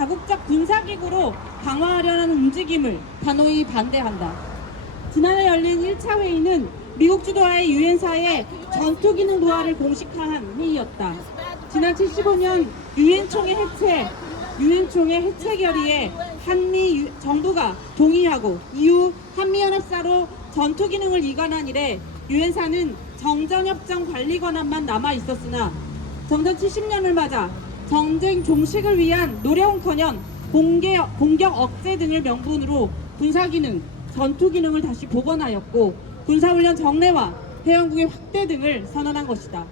다국적 군사기구로 강화하려는 움직임을 단호히 반대한다. 지난해 열린 1차 회의는 미국 주도하의 유엔사의 전투 기능 부활을 공식화한 회의였다. 지난 75년 유엔 총회 해체, 유엔 총회 해체 결의에 한미 유- 정부가 동의하고 이후 한미 연합사로 전투 기능을 이관한 이래 유엔사는 정전협정 관리 권한만 남아 있었으나 정전 70년을 맞아 정쟁 종식을 위한 노력은커녕 공개, 공격 억제 등을 명분으로 군사기능, 전투기능을 다시 복원하였고 군사훈련 정례와 해양국의 확대 등을 선언한 것이다.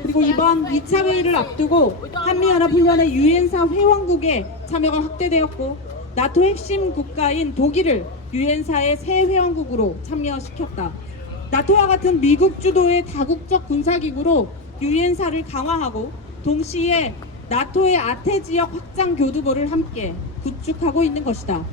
그리고 이번 2차 회의를 앞두고 한미연합훈련의 유엔사 회원국의 참여가 확대되었고 나토 핵심 국가인 독일을 유엔사의 새 회원국으로 참여시켰다. 나토와 같은 미국 주도의 다국적 군사기구로 유엔사를 강화하고 동시에 나토의 아태 지역 확장 교두보를 함께 구축하고 있는 것이다.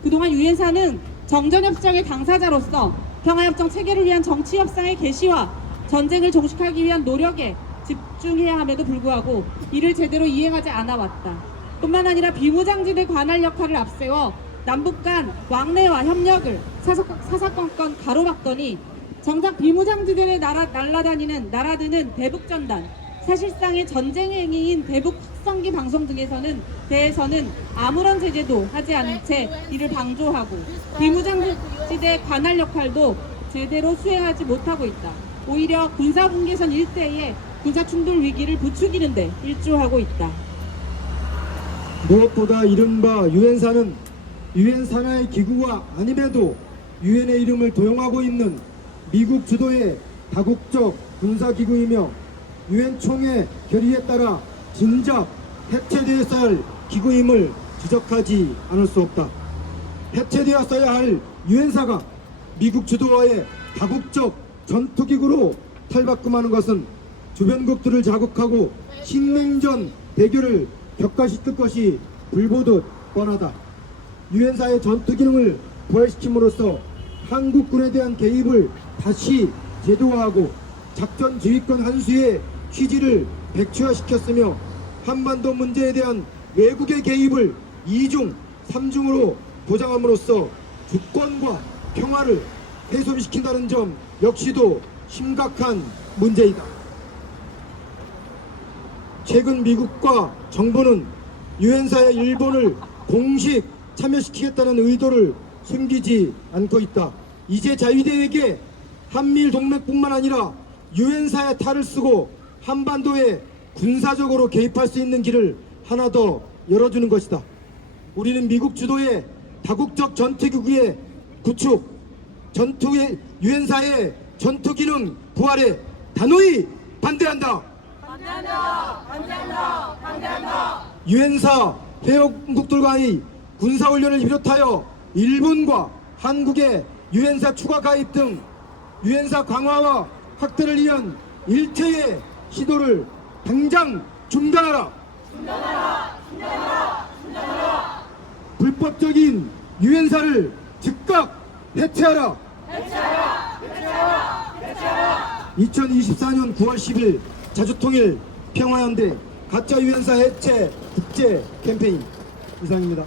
그동안 유엔사는 정전협정의 당사자로서 평화협정 체결을 위한 정치협상의 개시와 전쟁을 종식하기 위한 노력에 집중해야 함에도 불구하고 이를 제대로 이행하지 않아 왔다. 뿐만 아니라 비무장지대 관할 역할을 앞세워 남북 간 왕래와 협력을 사사- 사사건건 가로막더니 정작 비무장지대를 날아, 날아다니는 날아드는 대북전단 사실상의 전쟁 행위인 대북 확성기 방송 등에서는 대해서는 아무런 제재도 하지 않은 채 이를 방조하고 비무장지대 관할 역할도 제대로 수행하지 못하고 있다. 오히려 군사분계선 일대에 군사 충돌 위기를 부추기는 데 일조하고 있다. 무엇보다 이른바 유엔사는 유엔 산하의 기구가 아님에도 유엔의 이름을 도용하고 있는 미국 주도의 다국적 군사기구이며 유엔 총회 결의에 따라 진작 해체되었어야 할 기구임을 지적하지 않을 수 없다. 해체되었어야 할 유엔사가 미국 주도와의 다국적 전투기구로 탈바꿈하는 것은 주변국들을 자극하고 신냉전 대결을 격화시킬 것이 불보듯 뻔하다. 유엔사의 전투 기능을 부활시킴으로써 한국군에 대한 개입을 다시 제도화하고 작전 지휘권 한수의 취지를 백추화시켰으며 한반도 문제에 대한 외국의 개입을 이중삼중으로 보장함으로써 주권과 평화를 훼손시킨다는 점 역시도 심각한 문제이다. 최근 미국과 정부는 유엔사의 일본을 공식 참여시키겠다는 의도를 숨기지 않고 있다. 이제 자위대에게 한미일 동맹뿐만 아니라 유엔사의 탈을 쓰고 한반도에 군사적으로 개입할 수 있는 길을 하나 더 열어주는 것이다. 우리는 미국 주도의 다국적 전투기구의 구축, 전투의 유엔사의 전투 기능 부활에 단호히 반대한다. 유엔사 회원국들과의 군사훈련을 비롯하여 일본과 한국의 유엔사 추가 가입 등 유엔사 강화와 확대를 위한 일체의 시도를 당장 중단하라. 불법적인 유엔사를 즉각 해체하라. 2024년 9월 10일 자주통일 평화연대 가짜 유엔사 해체 국제 캠페인 이상입니다.